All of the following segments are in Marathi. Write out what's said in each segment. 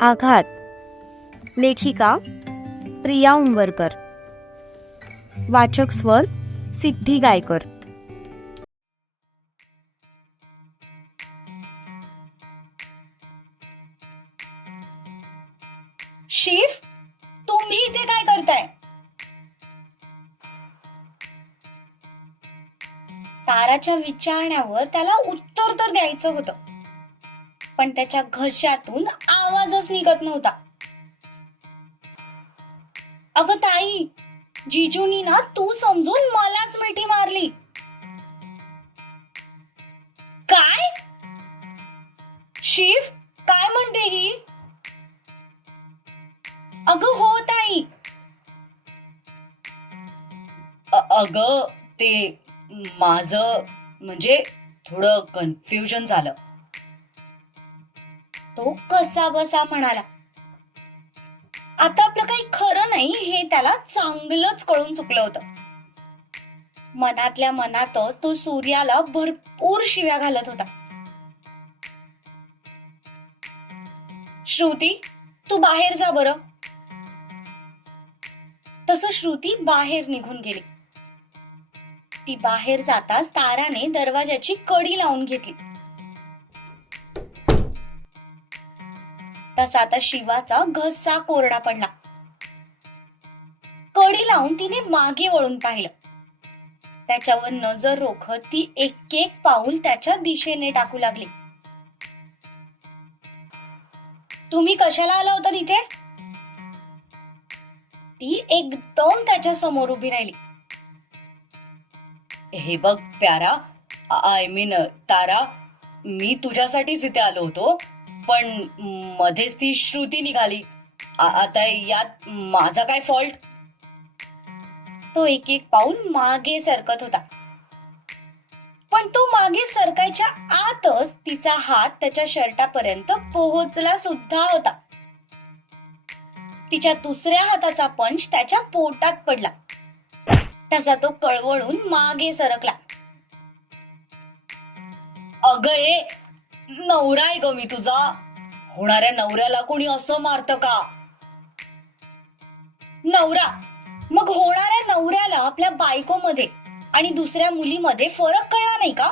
आघात. लेखिका प्रिया उंबरकर. वाचक स्वर सिद्धी गायकर. शिफ तुम्ही इथे काय करताय? ताराच्या विचारण्यावर त्याला उत्तर तर द्यायचं होतं. पण त्याच्या घशातून आवाजच निघत नव्हता. अगं ताई जिजूनी ना तू समजून मलाच मिठी मारली. काय? शिफ काय म्हणते ही? अगं हो ताई. अग ते माझं म्हणजे थोडं कन्फ्युजन झालं. तो कसा बसा म्हणाला. आता आपलं काही खरं नाही हे त्याला चांगलंच कळून चुकलं होतं. मनातल्या मनातच तो सूर्याला भरपूर शिव्या घालत होता. श्रुती तू बाहेर जा बरं. तसं श्रुती बाहेर निघून गेली. ती बाहेर जाताच ताराने दरवाजाची कडी लावून घेतली. तसा आता शिवाचा घसा कोरडा पडला. कडी लावून तिने मागे वळून पाहिलं. त्याच्यावर नजर रोखत ती एक एक पाऊल त्याच्या दिशेने टाकू लागली. तुम्ही कशाला आला होता तिथे? ती एकदम त्याच्यासमोर उभी राहिली. हे बघ प्यारा आय मीन तारा मी तुझ्यासाठीच इथे आलो होतो. पण मध्येच ती श्रुती निघाली. आता यात माझा काय फॉल्ट तो एक एक पाऊल मागे सरकत होता. पण तो मागे सरकायच्या आतच तिचा हात त्याच्या शर्टापर्यंत पोहोचला सुद्धा होता. तिच्या दुसऱ्या हाताचा पंच त्याच्या पोटात पडला. तसा तो कळवळून मागे सरकला. अग ए नवरा आहे ग मी तुझा. होणाऱ्या नवऱ्याला कोणी असं मारत का? नवरा. मग होणाऱ्या नवऱ्याला आपल्या बायकोमध्ये आणि दुसऱ्या मुलीमध्ये फरक कळला नाही का?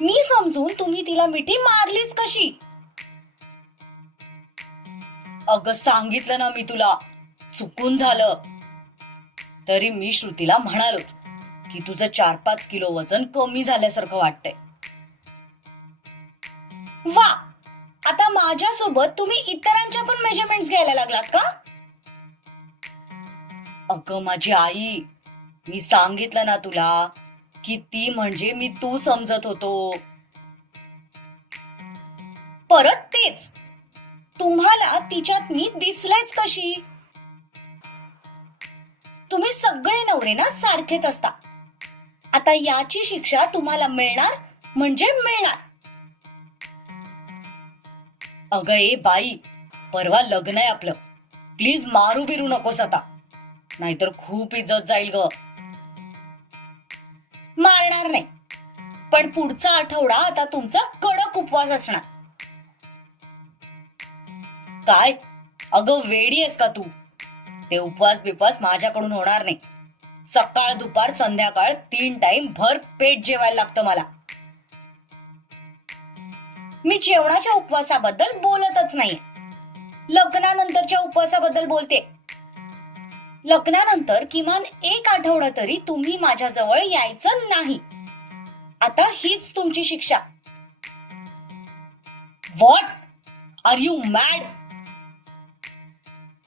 मी समजून तुम्ही तिला मिठी मारलीच कशी? अगं सांगितलं ना मी तुला. चुकून झालं. तरी मी श्रुतीला म्हणालोच की तुझं चार पाच किलो वजन कमी झाल्यासारखं वाटतंय. वा! आता माझ्यासोबत तुम्ही इतरांच्या पण मेजरमेंट घ्यायला लागलात का? अगं माझी आई मी सांगितलं ना तुला की ती म्हणजे मी तू समजत होतो. परत तेच. तुम्हाला तिच्यात मी दिसलेच कशी? तुम्ही सगळे नवरे ना सारखेच असता. आता याची शिक्षा तुम्हाला मिळणार म्हणजे मिळणार. अगं ए बाई परवा लग्न आहे आपलं. प्लीज मारू बिरू नकोस आता. नाहीतर खूप इज्जत जाईल ग. मारणार नाही. पण पुढचा आठवडा आता तुमचा कडक उपवास असणार. काय? अगं वेडी आहेस का तू? ते उपवास बिपवास माझ्याकडून होणार नाही. सकाळ दुपार संध्याकाळ तीन टाइम भर पेट जेवायला लागतं मला. मी जेवणाच्या उपवासाबद्दल बोलतच नाही लग्नानंतरच्या उपवासाबद्दल बोलते. लग्नानंतर किमान एक आठवडा तरी तुम्ही माझ्याजवळ यायचं नाही. आता हीच तुमची शिक्षा. What are you mad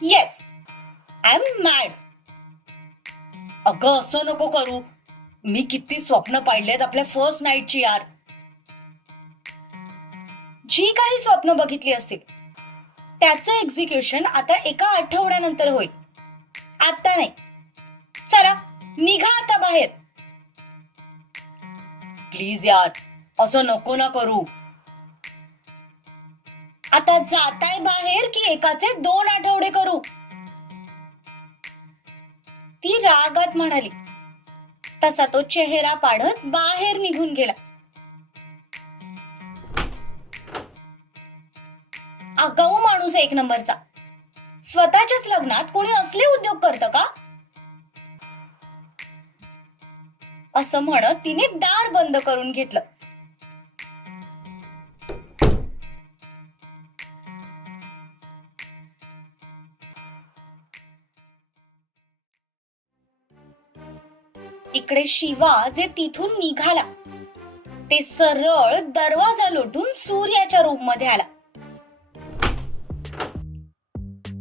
yes I am mad अगं असं नको करू. मी किती स्वप्न पाहिलेत आपल्या फर्स्ट नाईटची यार. जी काही स्वप्न बघितली असतील त्याचं एक्झिक्युशन आता एका आठवड्यानंतर होईल. आता नाही. चला निघा आता बाहेर. प्लीज यार असं नको ना करू. आता जाताय बाहेर की एकाचे दोन आठवडे करू. ती रागात म्हणाली तसा तो चेहरा पाडत बाहेर निघून गेला. आगाऊ माणूस आहे एक नंबरचा. स्वतःच्याच लग्नात कोणी असले उद्योग करतं का? असं म्हणत तिने दार बंद करून घेतलं. इकडे शिवा जे तिथून निघाला. ते सरळ दरवाजा लोटून सूर्याच्या रूममध्ये आला.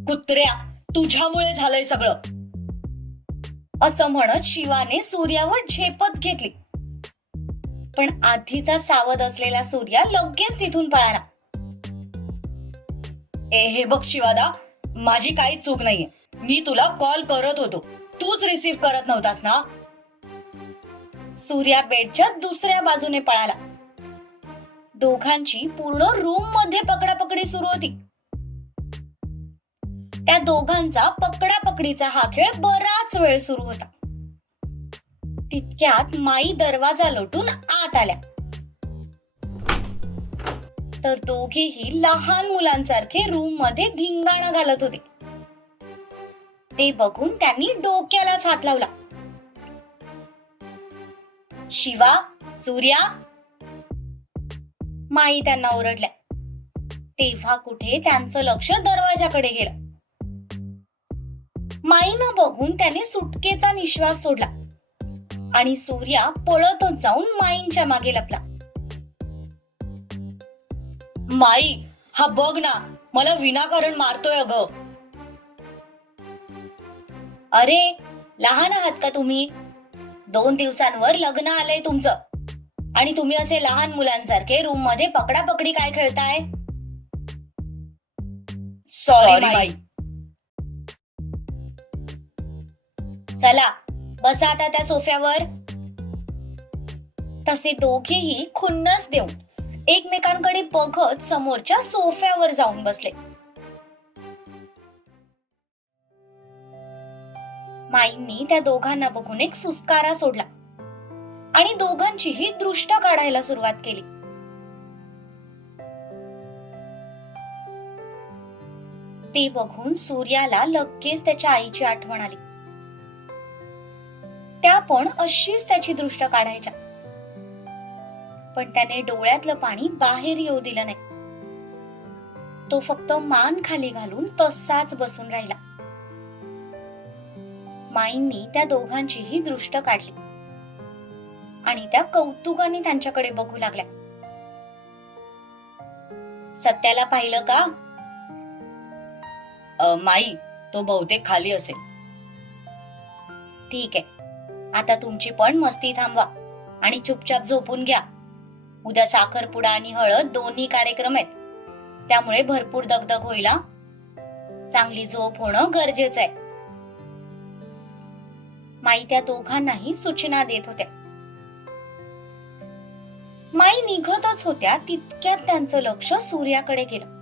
कुत्र्या तुझ्यामुळे झालंय सगळं. असं म्हणत शिवाने सूर्यावर झेपच घेतली. पण आधीचा सावध असलेला सूर्या लगेच तिथून पळाला. ए हे बघ शिवादा माझी काही चूक नाहीये. मी तुला कॉल करत होतो. तूच रिसीव्ह करत नव्हतास ना? सूर्या बेडच्या दुसऱ्या बाजूने पळाला. दोघांची पूर्ण रूममध्ये पकडापकडी सुरू होती. त्या दोघांचा पकडापकडीचा हा खेळ बराच वेळ सुरू होता. तितक्यात माई दरवाजा लोटून आत आल्या. तर दोघेही लहान मुलांसारखे रूममध्ये धिंगाणा घालत होते. ते बघून त्यांनी डोक्यालाच हात लावला. शिवा सूर्या. माई त्यांना ओरडल्या. तेव्हा कुठे त्यांचं लक्ष दरवाजाकडे गेलं. माईनं बघून त्याने सुटकेचा निश्वास सोडला. आणि सूर्या पळतच जाऊन माईंच्या मागे लपला. माई हा बघ ना मला विनाकारण मारतोय अग. अरे लहान आहात का तुम्ही? दोन दिवसांवर लग्न आलंय तुमचं. आणि तुम्ही असे लहान मुलांसारखे रूममध्ये पकडापकडी काय खेळताय? सॉरी चला बसा आता त्या सोफ्यावर. तसे दोघेही खुन्नस देऊन एकमेकांकडे बघत समोरच्या सोफ्यावर जाऊन बसले. माईंनी त्या दोघांना बघून एक सुस्कारा सोडला आणि दोघांचीही दृष्ट काढायला सुरुवात केली. ते बघून सूर्याला लगेच त्याच्या आईची आठवण आली. आपण पण अशीच त्याची दृष्ट काढायच्या. पण त्याने डोळ्यातलं पाणी बाहेर येऊ दिलं नाही. तो फक्त मान खाली घालून तसाच बसून राहिला. माईंनी त्या दोघांचीही दृष्ट काढली. आणि त्या कौतुकाने त्यांच्याकडे बघू लागल्या. सत्याला पाहिलं का? माई तो बहुतेक खाली असेल. ठीक आहे. आता तुमची पण मस्ती थांबवा आणि चुपचाप झोपून घ्या. उद्या साखरपुडा आणि हळद दोन्ही कार्यक्रम आहेत. त्यामुळे भरपूर दगदग होईल चांगली झोप होणं गरजेचं आहे. माई त्या दोघांनाही सूचना देत होत्या. माई निघतच होत्या तितक्यात त्यांचं लक्ष सूर्याकडे गेलं.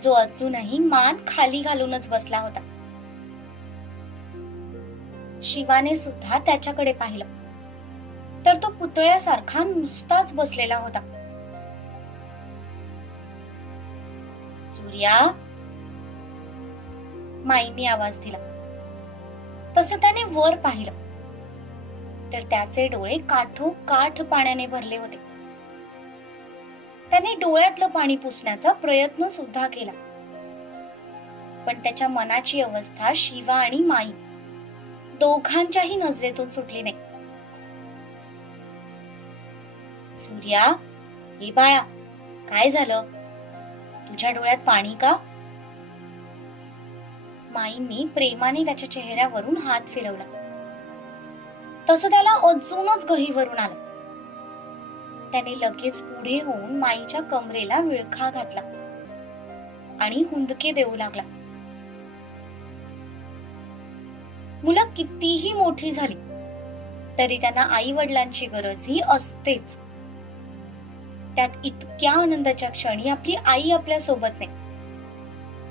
जो अजूनही मान खाली घालूनच बसला होता. शिवाने सुद्धा त्याच्याकडे पाहिलं. तर तो पुतळ्यासारखा नुसताच बसलेला होता. सूर्या? माईने आवाज दिला. तसं त्याने वर पाहिलं. तर त्याचे डोळे काठो काठ पाण्याने भरले होते. त्याने डोळ्यातलं पाणी पुसण्याचा प्रयत्न सुद्धा केला. पण त्याच्या मनाची अवस्था शिवा आणि माई दोघांच्याही नजरेतून सुटली नाही. सूर्या हे बाळा काय झालं? तुझ्या डोळ्यात पाणी का? माईंनी प्रेमाने त्याच्या चेहऱ्यावरून हात फिरवला. तसं त्याला अजूनच गहीवरून आलं. त्याने लगेच पुढे होऊन माईच्या कमरेला विळखा घातला आणि हुंदके देऊ लागला. मुलं कितीही मोठी झाली तरी त्यांना आई वडिलांची गरज ही असतेच. त्यात इतक्या आनंदाच्या क्षणी आपली आई आपल्यासोबत नाही.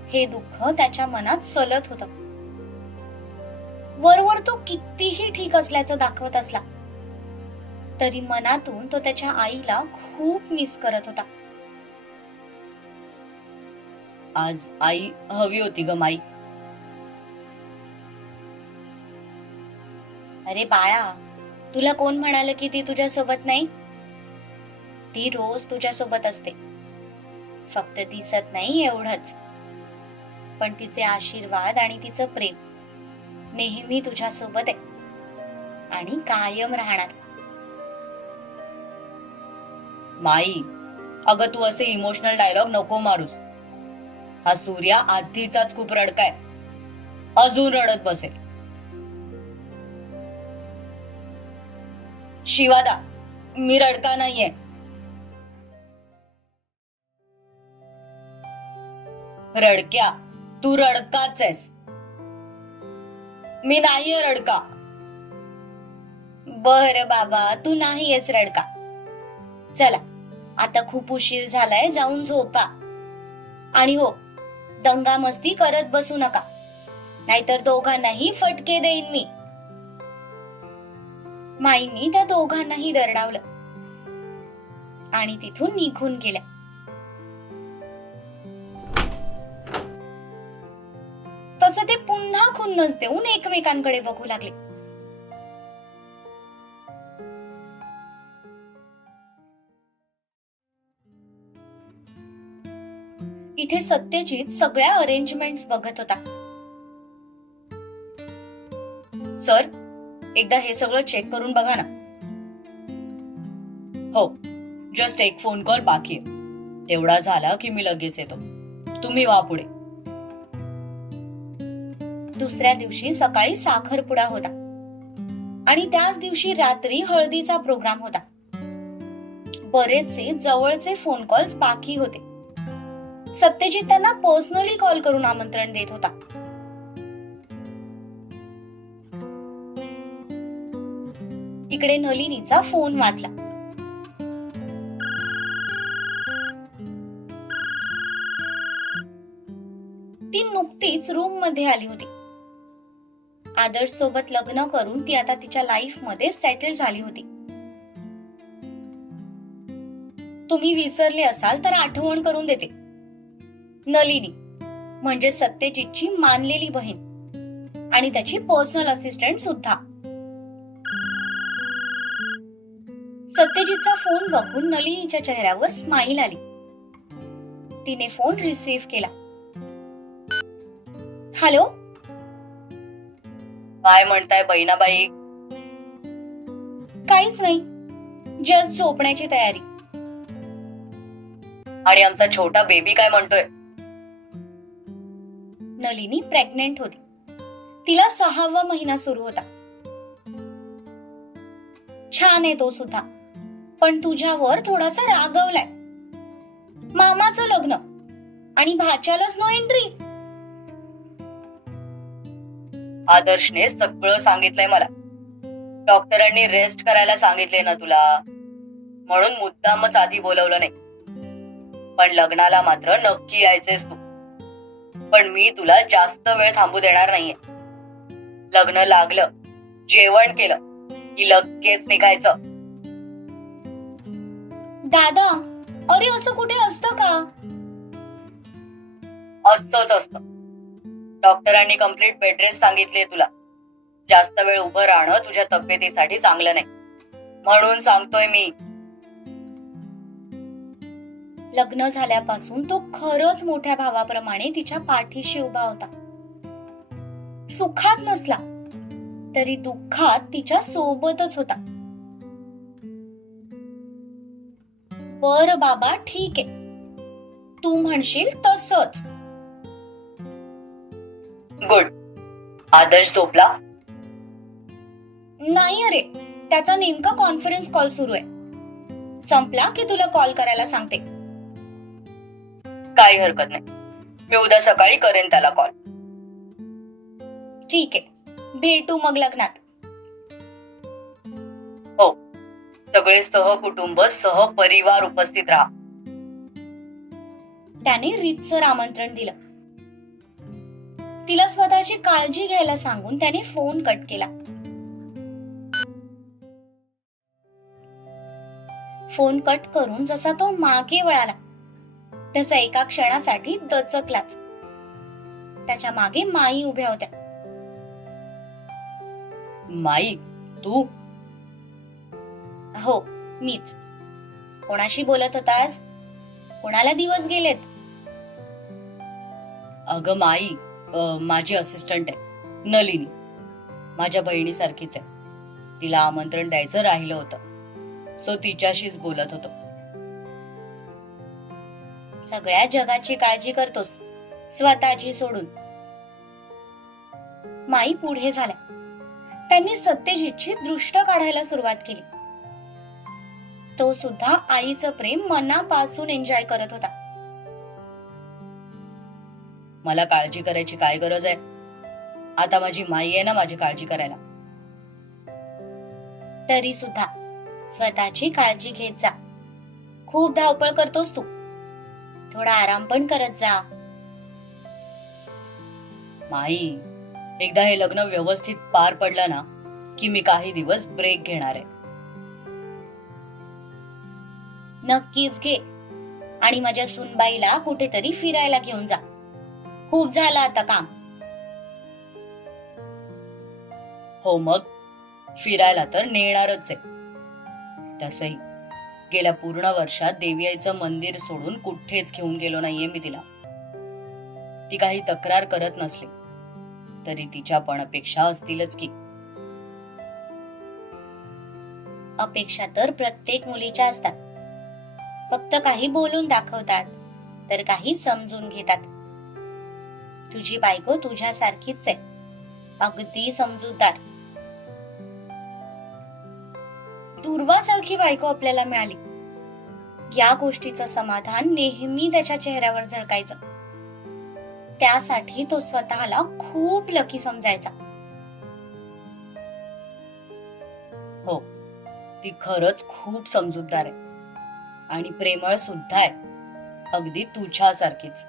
हे दुःख त्याच्या मनात सलत होत. वरवर तो कितीही ठीक असल्याचं दाखवत असला तरी मनातून तो त्याच्या आईला खूप मिस करत होता. आज आई हवी होती ग माई. अरे बाळा तुला कोण म्हणालं की ती तुझ्या सोबत नाही? ती रोज तुझ्या सोबत असते. फक्त दिसत नाही एवढंच. पण तिचे आशीर्वाद आणि तिचं प्रेम नेहमी तुझ्या सोबत आहे आणि कायम राहणार. माई अगं तू असे इमोशनल डायलॉग नको मारूस. हा सूर्या आधीचाच खूप रडकाय. अजून रडत बसेल. शिवादा मी रडका नाहीये. रडक्या तू रडकाच आहेस. मी नाहीये रडका. बर बाबा तू नाहीयेस रडका. चला आता खूप उशीर झालाय जाऊन झोपा. आणि हो दंगा मस्ती करत बसू नका. नाहीतर दोघांनाही फटके देईन मी. माईंनी त्या दोघांनाही दरडावलं. आणि तिथून निघून गेल्या. तस ते पुन्हा खुन्नस देऊन एकमेकांकडे बघू लागले. इथे सत्यजित सगळ्या अरेंजमेंट्स बघत होता. सर एकदा हे सगळं चेक करून बघा ना. हो जस्ट एक फोन कॉल बाकी आहे. तेवढा झाला की मी लगेच येतो. तुम्ही वा पुढे. दुसऱ्या दिवशी सकाळी साखरपुडा होता. आणि त्याच दिवशी रात्री हळदीचा प्रोग्राम होता. बरेचसे जवळचे फोन कॉल्स बाकी होते. सत्यजित त्यांना पर्सनली कॉल करून आमंत्रण देत होता. तिकडे नलिनीचा फोन वाजला. ती नुकतीच रूममध्ये आली होती. आदर्श सोबत लग्न करून ती आता तिच्या लाईफमध्ये सेटल झाली होती. तुम्ही विसरले असाल तर आठवण करून देते. नलिनी म्हणजे सत्यजितची मानलेली बहीण आणि त्याची पर्सनल असिस्टंट सुद्धा. सत्यजितचा फोन बघून नलिनीच्या चेहऱ्यावर स्माईल आली. तिने फोन रिसीव्ह केला. हॅलो काय म्हणताय बहिणाबाई? काहीच नाही. जस्ट झोपण्याची तयारी. आणि आमचा छोटा बेबी काय म्हणतोय? नलिनी प्रेग्नेंट होती. तिला सहावा महिना सुरू होता. छान आहे तो सुद्धा. पण तुझ्यावर थोडासा रागवलाय. मामाचं लग्न. आणि भाच्यालाच नो एंट्री आदर्शने सगळं सांगितलंय मला. डॉक्टरांनी रेस्ट करायला सांगितले ना तुला. म्हणून मुद्दामच आधी बोलवलं नाही. पण लग्नाला मात्र नक्की यायचेस तू. पण मी तुला जास्त वेळ थांबू देणार नाहीये. लग्न लागलं जेवण केलं की लगेच निघायचं. दादा अरे असं कुठे असतं का? असंच असतं. डॉक्टरांनी कंप्लीट बेड रेस्ट सांगितलीये तुला. जास्त वेळ उभं राहणं तुझ्या तब्येतीसाठी चांगलं नाही. म्हणून सांगतोय मी. लग्न झाल्यापासून तो खरंच मोठ्या भावाप्रमाणे तिच्या पाठीशी उभा होता. सुखात नसला तरी दुःखात तिच्या सोबतच होता. बर बाबा ठीक आहे. तू म्हणशील तसच. गुड. आदर्श झोपला? नाही अरे त्याचा नेमका कॉन्फरन्स कॉल सुरू आहे. संपला की तुला कॉल करायला सांगते. काही हरकत नाही. मी उद्या सकाळी करेन त्याला कॉल ठीक आहे. भेटू मग लग्नात. सगळे सहकुटुंब सहपरिवार उपस्थित राहा. त्याने रीतसर आमंत्रण दिलं. तिला स्वतःची काळजी घ्यायला सांगून त्याने फोन कट केला. फोन कट करून जसा तो मागे वळाला तसं एका क्षणासाठी दचकलाच. त्याच्यामागे माई उभ्या होत्या. माई तू हो मीच. कोणाशी बोलत होतास? कोणाला दिवस गेलेत? अगं माई माझी असिस्टंट आहे नलिनी. माझ्या बहिणीसारखीच आहे. तिला आमंत्रण द्यायचं राहिलं होतं. सो तिच्याशीच बोलत होतो. सगळ्या जगाची काळजी करतोस स्वतःची सोडून. माई पुढे झाल्या. त्यांनी सत्यजितची दृष्ट काढायला सुरुवात केली. तो सुद्धा आईचं प्रेम मनापासून एन्जॉय करत होता. मला काळजी करायची काय गरज आहे? आता माझी माई आहे ना माझी काळजी करायला. तरी सुद्धा स्वतःची काळजी घेत जा. खूप धावपळ करतोस तू. थोडा आराम पण करत जा. माई एकदा हे लग्न व्यवस्थित पार पडलं ना की मी काही दिवस ब्रेक घेणार आहे. नक्कीच घे. आणि माझ्या सुनबाईला कुठेतरी फिरायला घेऊन जा. खूप झालं आता काम. हो मग? फिरायला तर नेणारच आहे. तसही गेल्या पूर्ण वर्षात देवीआईचं मंदिर सोडून कुठेच घेऊन गेलो नाहीये मी तिला. ती काही तक्रार करत नसली. तरी तिच्या पण अपेक्षा असतीलच की. अपेक्षा तर प्रत्येक मुलीच्या असतात. फक्त काही बोलून दाखवतात तर काही समजून घेतात. तुझी बायको तुझ्यासारखीच आहे. अगदी समजूतदार. दुर्वासारखी बायको आपल्याला मिळाली. या गोष्टीचं समाधान नेहमी त्याच्या चेहऱ्यावर झळकायचं. त्यासाठी तो स्वतःला खूप लकी समजायचा. हो ती खरंच खूप समजूतदार आहे. आणि प्रेमळ सुद्धा आहे अगदी तुझ्यासारखीच.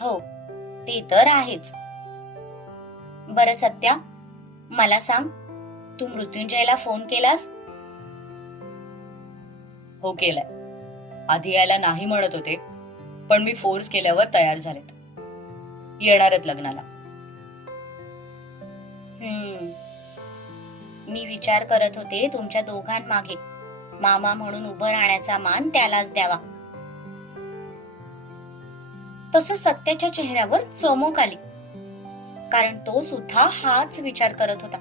हो ते तर आहेच. बर सत्या मला सांग तू मृत्युंजयला फोन केलास? हो केलाय. आधी यायला नाही म्हणत होते पण मी फोर्स केल्यावर तयार झालेत. येणारच लग्नाला. हम्म. मी विचार करत होते तुमच्या दोघांमागे. मामा म्हणून उभं राहण्याचा मान त्यालाच द्यावा. तस सत्याच्या चेहऱ्यावर चमक आली. कारण तो सुद्धा हाच विचार करत होता.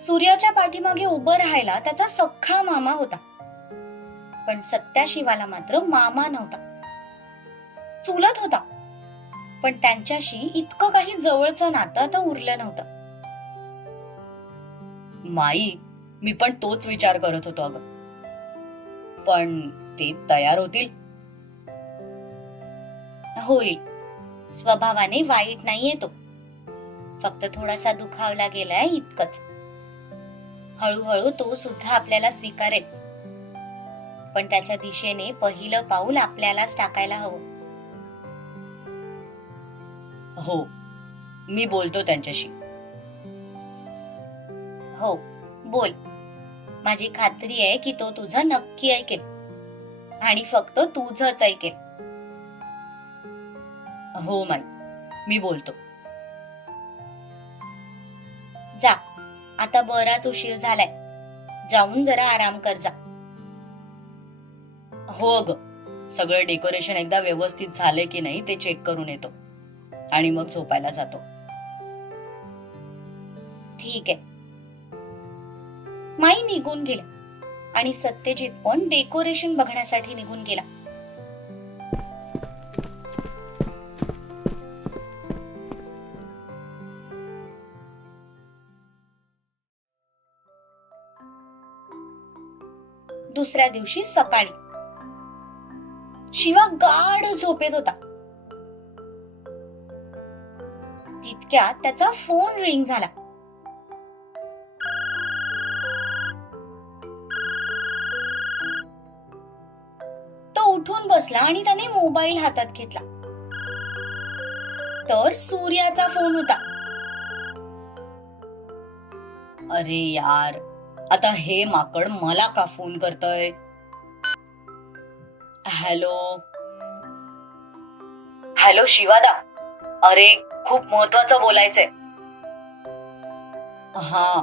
सूर्याच्या पाठीमागे उभं राहायला त्याचा सख्खा मामा होता. पण सत्या शिवाला मात्र मामा नव्हता. चुलत होता. पण त्यांच्याशी इतकं काही जवळचं नातं आता उरलं नव्हतं. माई मी पण तोच विचार करत होतो अगं. पण ते तयार होतील. होईल. स्वभावाने वाईट नाहीये तो. फक्त थोडासा दुखावला गेलाय इतकंच. हळूहळू तो सुद्धा आपल्याला स्वीकारेल. पण त्याच्या दिशेने पहिलं पाऊल आपल्यालाच टाकायला हवं. हो. मी बोलतो त्यांच्याशी. हो बोल. माझी खात्री आहे की तो तुझं नक्की ऐकेल. आणि फक्त तुझंच ऐकेल. हो माई मी बोलतो. जा. आता बराच उशीर झालाय. जाऊन जरा आराम कर जा. हो ग. सगळं डेकोरेशन एकदा व्यवस्थित झाले की नाही ते चेक करून येतो. आणि मग झोपायला जातो. ठीक आहे. माई निघून गेल्या. आणि सत्यजित पण डेकोरेशन बघण्यासाठी निघून गेला. दुसऱ्या दिवशी सकाळी. शिवा गाढ झोपेत होता. तितक्यात त्याचा फोन रिंग झाला. बसला आणि त्याने मोबाईल हातात घेतला. तर सूर्याचा फोन होता. अरे यार आता हे माकड मला का फोन करतय? हॅलो? हॅलो शिवादा. अरे खूप महत्वाचं बोलायचंय. हा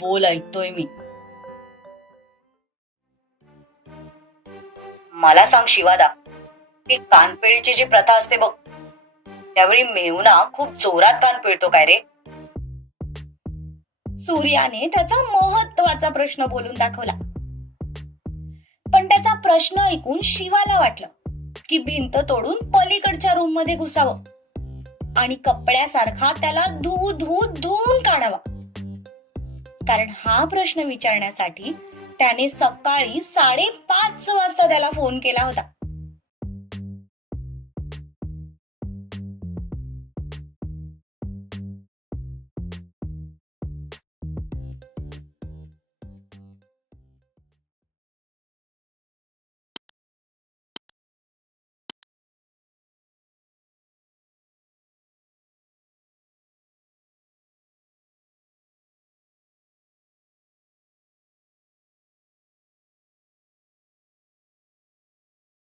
बोल ऐकतोय मी. मला सांग शिवादा ती कानपिळीची जी प्रथा असते बघ त्यावेळी मेहुना खूप जोरात कान पिळतो काय रे? सूर्याने त्याचा महत्त्वाचा प्रश्न बोलून दाखवला. पण त्याचा प्रश्न ऐकून शिवाला वाटलं की भिंत तोडून पलीकडच्या रूममध्ये घुसावं आणि कपड्यासारखा त्याला धू धू धुवून काढावा. कारण हा प्रश्न विचारण्यासाठी त्याने सकाळी साडेपाच वाजता त्याला फोन केला होता.